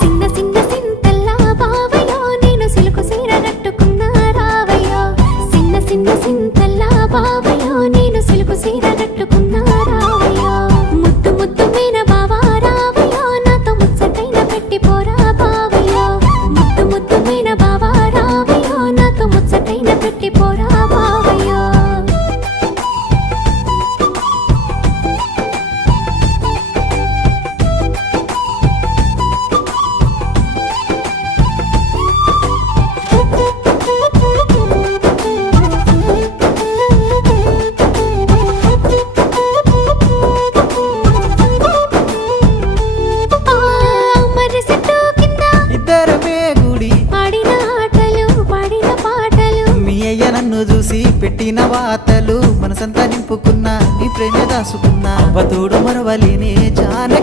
సిన్న సిన్న సింతల్లా బావయ్యో నేను సిలుకు సీర కట్టుకున్నా రావయ్యో సిన్న సిన్న సింతల్లా బావయ్యో నేను సిలుకు సీర కట్టుకున్నా రావయ్యో ముద్దు ముద్దు మీన బావా రావయ్యో నాతో ముచ్చటైన పెట్టిపోరా బావయ్యో ముద్దు ముద్దు మీన బావా రావయ్యో నాతో ముచ్చటైన పెట్టిపోరా బావయ్యో ఇద్దరమే గుడి ఆడిన ఆటలు పాడిన పాటలు మీ అయ్య నన్ను చూసి పెట్టిన వాతలు మనసంతా నింపుకున్నా నీ ప్రేమ దాసుకున్నా అవతోడు మరవలేనే జాన